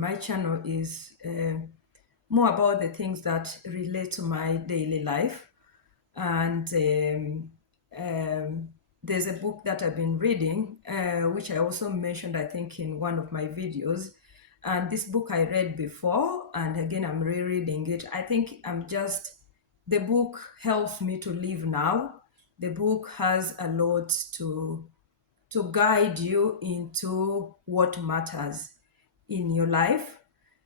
My channel is more about the things that relate to my daily life. And there's a book that I've been reading, which I also mentioned, I think, in one of my videos. And this book I read before, and again, I'm rereading it. I think the book helps me to live now. The book has a lot to guide you into what matters in your life.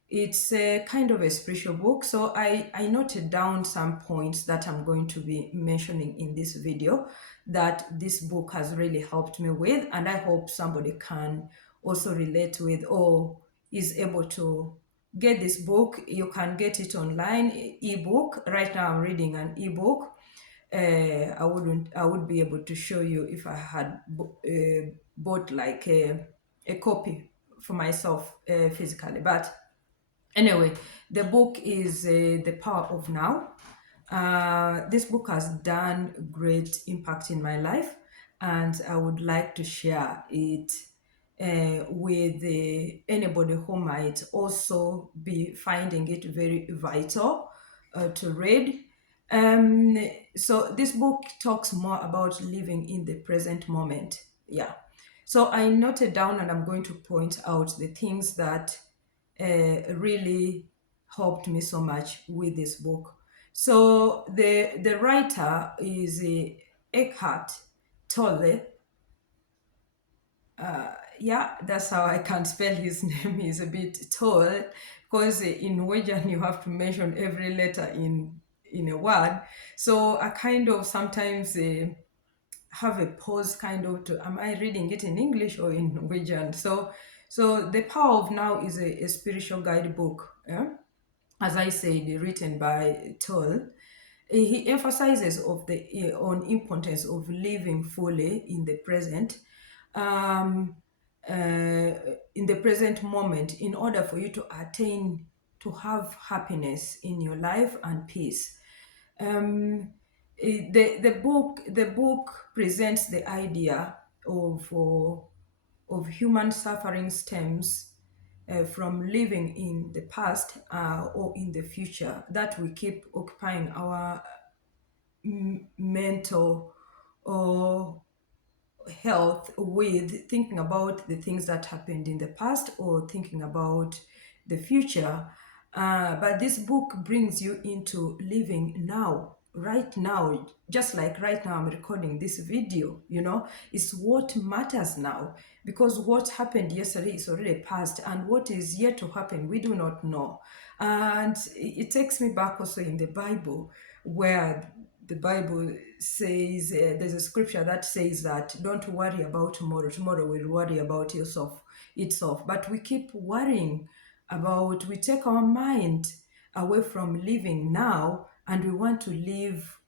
It's a kind of a spiritual book. So I noted down some points that I'm going to be mentioning in this video that this book has really helped me with, and I hope somebody can also relate with or is able to get this book. You can get it online, ebook. Right now I'm reading an ebook. I would be able to show you if I had bought like a copy for myself physically. But anyway, the book is The Power of Now. This book has done great impact in my life, and I would like to share it with anybody who might also be finding it very vital to read. Um, so this book talks more about living in the present moment. Yeah. So I noted down, and I'm going to point out the things that really helped me so much with this book. So the writer is Eckhart Tolle. Yeah, that's how I can spell his name. He's a bit tall because in Norwegian you have to mention every letter in a word. So I kind of sometimes have a pause, kind of, to am I reading it in English or in Norwegian? So The Power of Now is a spiritual guidebook. Yeah? As I said, written by Toll. He emphasizes on importance of living fully um, in the present moment, in order for you to attain to have happiness in your life and peace. Um, the book presents the idea of human suffering stems from living in the past or in the future, that we keep occupying our mental or health with thinking about the things that happened in the past or thinking about the future. But this book brings you into living now, right now, just like right now I'm recording this video, it's what matters now, because what happened yesterday is already past, and what is yet to happen, we do not know. And it takes me back also in the Bible, where the Bible says, there's a scripture that says that don't worry about tomorrow. Tomorrow will worry about itself. But we keep worrying we take our mind away from living now, and we want to live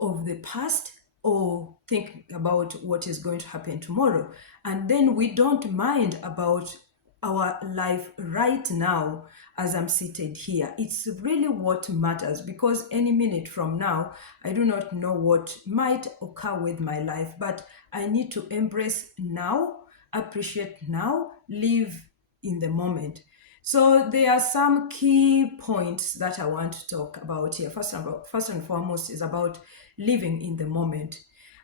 of the past or think about what is going to happen tomorrow. And then we don't mind about our life right now as I'm seated here. It's really what matters, because any minute from now, I do not know what might occur with my life, but I need to embrace now, appreciate now, live in the moment. So there are some key points that I want to talk about here. First and foremost is about living in the moment.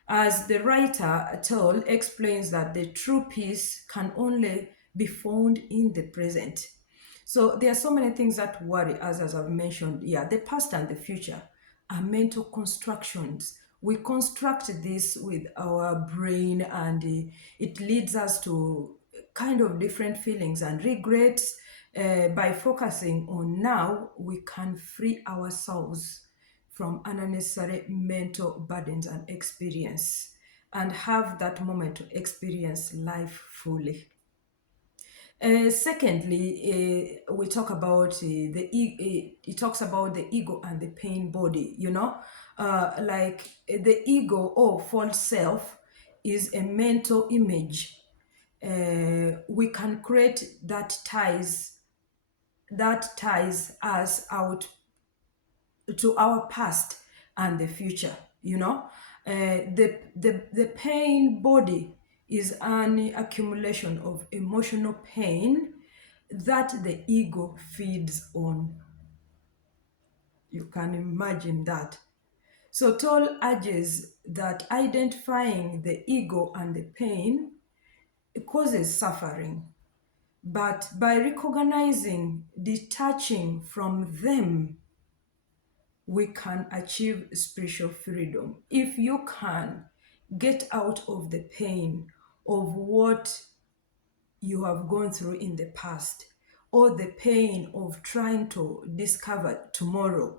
As the writer Toll explains that the true peace can only be found in the present. So there are so many things that worry us, as I've mentioned. Yeah, the past and the future are mental constructions. We construct this with our brain, and it leads us to kind of different feelings and regrets. By focusing on now, we can free ourselves from unnecessary mental burdens and experience, and have that moment to experience life fully. Secondly, we talk about it talks about the ego and the pain body. Like the ego or false self is a mental image. We can create that ties us out to our past and the future. The pain body is an accumulation of emotional pain that the ego feeds on. You can imagine that. So Toll urges that identifying the ego and the pain causes suffering. But by recognizing, detaching from them, we can achieve spiritual freedom. If you can get out of the pain of what you have gone through in the past, or the pain of trying to discover tomorrow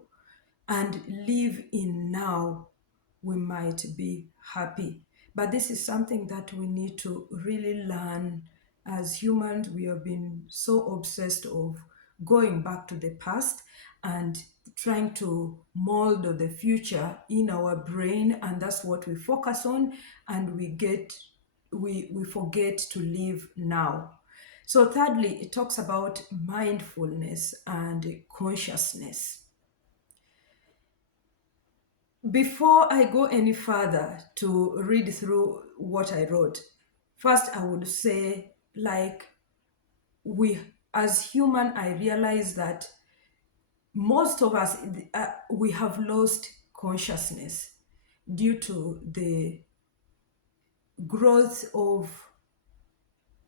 and live in now, we might be happy. But this is something that we need to really learn. As humans, we have been so obsessed of going back to the past and trying to mold the future in our brain, and that's what we focus on, and we forget to live now. So thirdly, it talks about mindfulness and consciousness. Before I go any further to read through what I wrote, first I would say, like, we as human, I realize that most of us, we have lost consciousness due to the growth of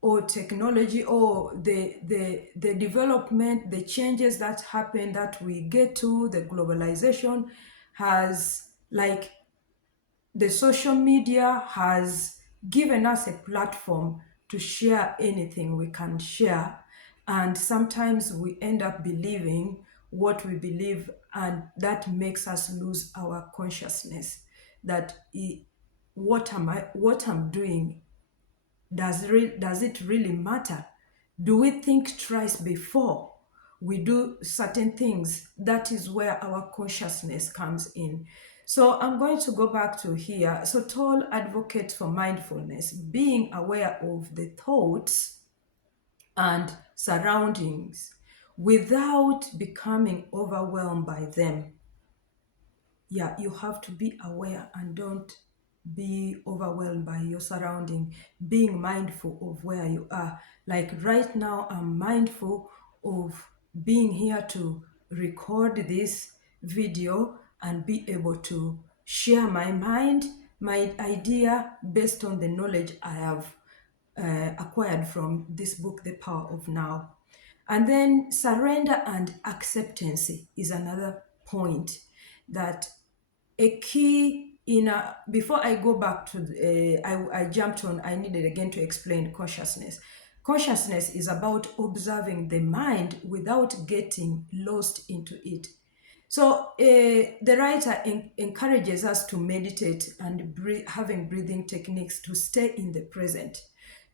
or technology, or the development, the changes that happen, that we get to, the globalization has, like, the social media has given us a platform to share anything we can share. And sometimes we end up believing what we believe, and that makes us lose our consciousness that what I'm doing, does it really matter? Do we think twice before we do certain things? That is where our consciousness comes in. So I'm going to go back to here. So Toll advocates for mindfulness, being aware of the thoughts and surroundings without becoming overwhelmed by them. Yeah, you have to be aware and don't be overwhelmed by your surrounding, being mindful of where you are. Like right now, I'm mindful of being here to record this video and be able to share my mind, my idea based on the knowledge I have acquired from this book, The Power of Now. And then surrender and acceptance is another point that a key in a, before I go back to I jumped on, I needed again to explain consciousness. Consciousness is about observing the mind without getting lost into it. So the writer encourages us to meditate and having breathing techniques to stay in the present,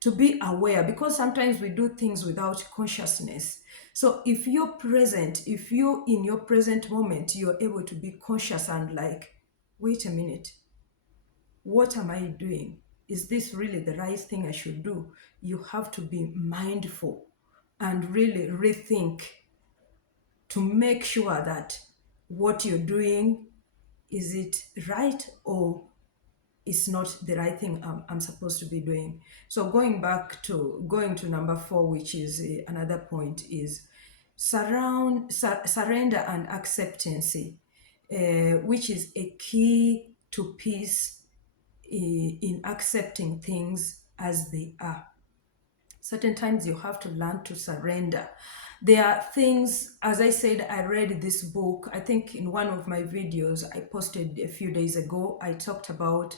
to be aware, because sometimes we do things without consciousness. So if you're present, if you in your present moment, you're able to be conscious and like, wait a minute, what am I doing? Is this really the right thing I should do? You have to be mindful and really rethink to make sure that what you're doing, is it right, or it's not the right thing I'm supposed to be doing. So going to number 4, which is another point, is surrender and acceptance, which is a key to peace in accepting things as they are. Certain times you have to learn to surrender. There are things, as I said, I read this book, I think in one of my videos I posted a few days ago, I talked about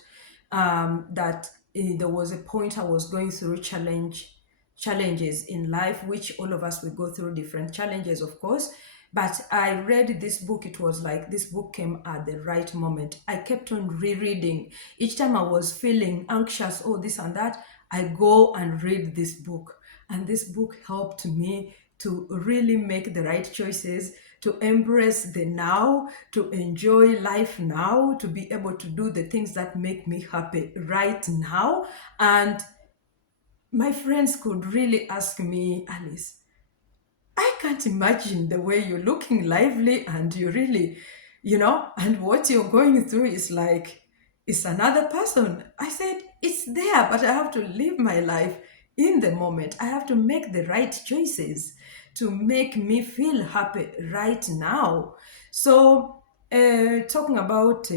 that there was a point I was going through challenges in life, which all of us will go through different challenges, of course. But I read this book. It was like this book came at the right moment. I kept on rereading. Each time I was feeling anxious, oh, this and that, I go and read this book. And this book helped me to really make the right choices, to embrace the now, to enjoy life now, to be able to do the things that make me happy right now. And my friends could really ask me, Alice, I can't imagine the way you're looking lively and you really, and what you're going through is like, it's another person. I said, it's there, but I have to live my life in the moment. I have to make the right choices to make me feel happy right now. So, talking about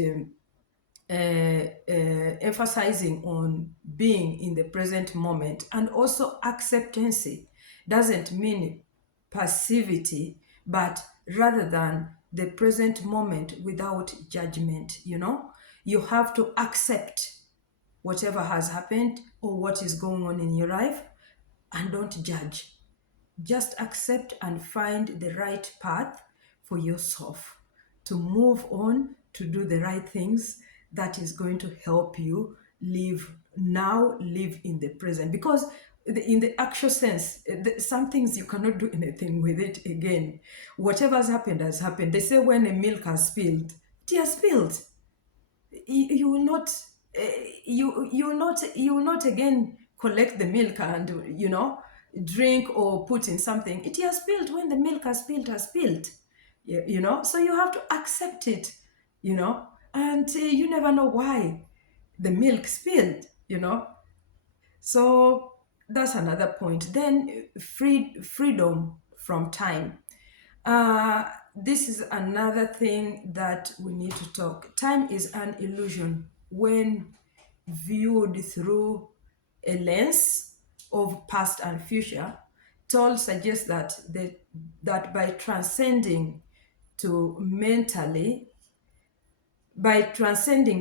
emphasizing on being in the present moment, and also acceptance doesn't mean passivity, but rather than the present moment without judgment. You have to accept whatever has happened or what is going on in your life, and don't judge. Just accept and find the right path for yourself to move on, to do the right things that is going to help you live now, live in the present. Because in the actual sense, some things you cannot do anything with it again. Whatever has happened has happened. They say when a milk has spilled, it has spilled. You will not you will not again collect the milk and drink or put in something. It has spilled. When the milk has spilled. So you have to accept it. And you never know why the milk spilled. So that's another point. Then freedom from time. This is another thing that we need to talk. Time is an illusion when viewed through a lens of past and future. Toll suggests that by transcending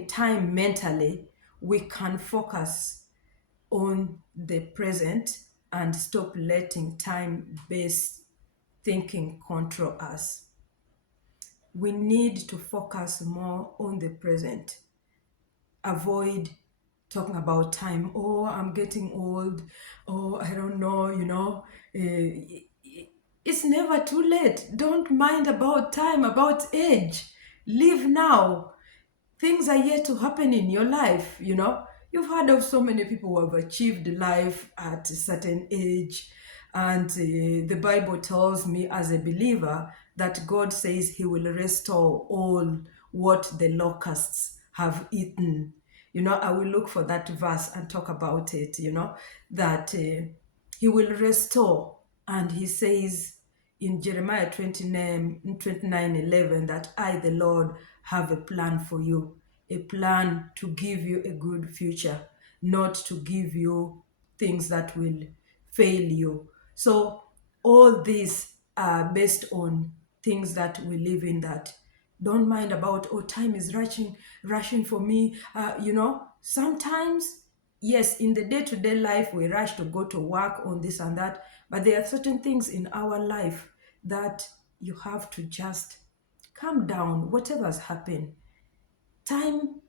time mentally, we can focus on the present and stop letting time-based thinking control us. We need to focus more on the present. Avoid talking about time. Oh, I'm getting old. Oh, I don't know, It's never too late. Don't mind about time, about age. Live now. Things are yet to happen in your life. You've heard of so many people who have achieved life at a certain age, and the Bible tells me as a believer that God says he will restore all what the locusts have eaten. I will look for that verse and talk about it. That he will restore, and he says in Jeremiah 29:11 that I, the Lord, have a plan for you, a plan to give you a good future, not to give you things that will fail you. So all these are based on things that we live in, that don't mind about, oh, time is rushing for me. Sometimes, yes, in the day-to-day life, we rush to go to work on this and that, but there are certain things in our life that you have to just calm down. Whatever has happened, time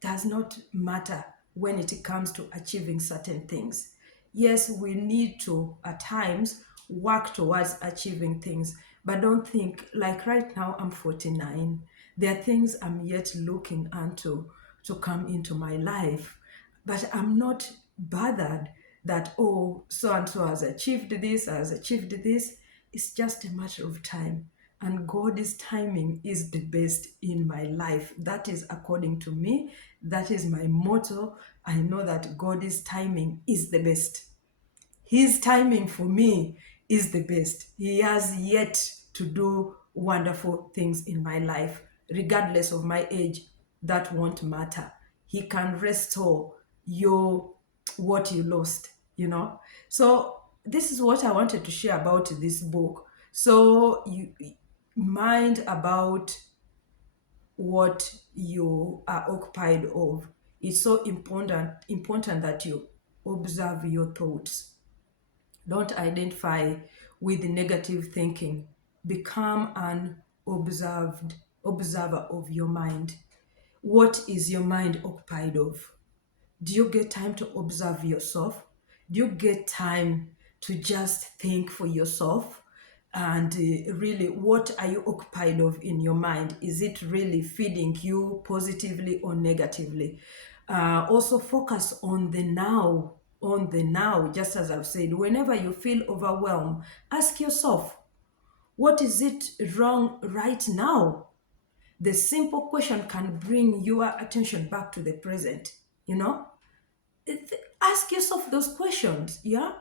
does not matter when it comes to achieving certain things. Yes, we need to, at times, work towards achieving things, but don't think, like right now, I'm 49. There are things I'm yet looking into to come into my life, but I'm not bothered that, oh, so and so has achieved this, has achieved this. It's just a matter of time. And God's timing is the best in my life. That is according to me. That is my motto. I know that God's timing is the best. His timing for me is the best. He has yet to do wonderful things in my life, regardless of my age. That won't matter. He can restore what you lost. So this is what I wanted to share about this book. So you mind about what you are occupied of. It's so important that you observe your thoughts. Don't identify with negative thinking. Become an observer of your mind. What is your mind occupied of? Do you get time to observe yourself? Do you get time to just think for yourself? And really, what are you occupied of in your mind? Is it really feeding you positively or negatively? Also focus on the now, just as I've said. Whenever you feel overwhelmed, ask yourself, what is it wrong right now? The simple question can bring your attention back to the present, you know? Ask yourself those questions, yeah?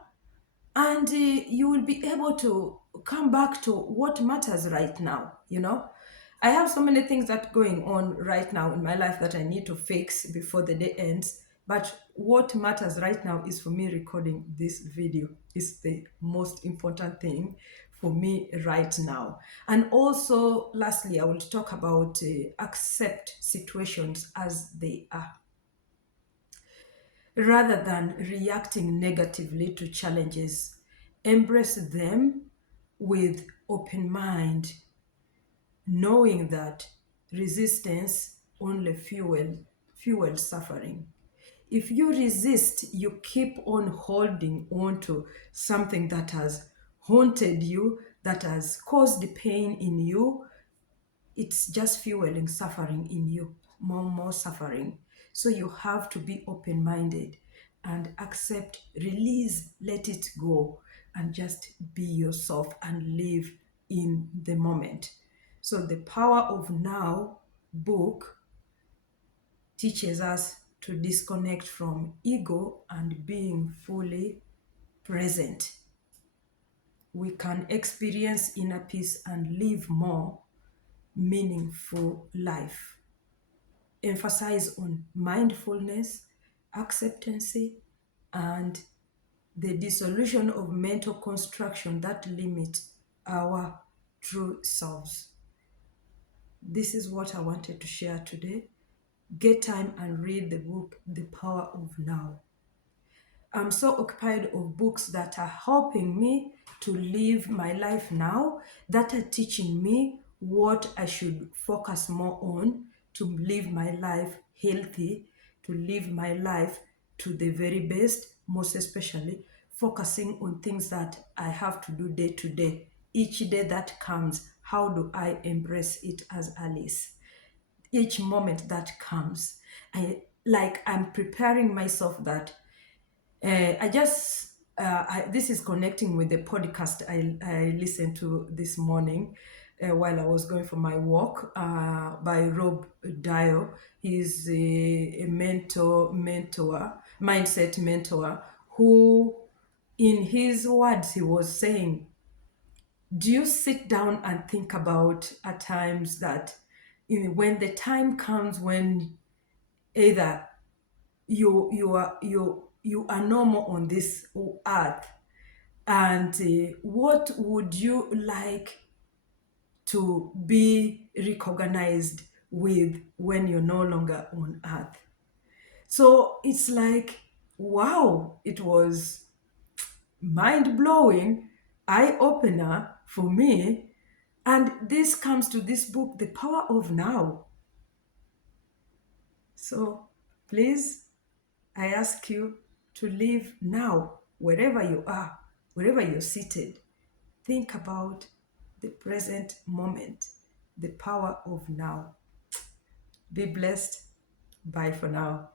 And you will be able to come back to what matters right now, you know? I have so many things that going on right now in my life that I need to fix before the day ends. But what matters right now is for me recording this video. Is the most important thing for me right now. And also, lastly, I will talk about accept situations as they are rather than reacting negatively to challenges. Embrace them with open mind, knowing that resistance only fuel suffering. If you resist, you keep on holding on to something that has haunted you, that has caused pain in you. It's just fueling suffering in you, more suffering. So you have to be open-minded and accept, release, let it go, and just be yourself and live in the moment. So the Power of Now book teaches us to disconnect from ego and being fully present. We can experience inner peace and live more meaningful life. Emphasize on mindfulness, acceptance, and the dissolution of mental construction that limit our true selves. This is what I wanted to share today. Get time and read the book, The Power of Now. I'm so occupied of books that are helping me to live my life now, that are teaching me what I should focus more on to live my life healthy, to live my life to the very best, most especially focusing on things that I have to do day to day. Each day that comes, how do I embrace it as Alice? Each moment that comes, I'm preparing myself that this is connecting with the podcast I listened to this morning while I was going for my walk by Rob Dial. He's a mindset mentor, who, in his words, he was saying, do you sit down and think about at times that when the time comes when either you are normal on this earth, and what would you like to be recognized with when you're no longer on earth? So it's like, wow, it was mind blowing, eye opener for me. And this comes to this book, The Power of Now. So please, I ask you to live now, wherever you are, wherever you're seated. Think about the present moment, the power of now. Be blessed. Bye for now.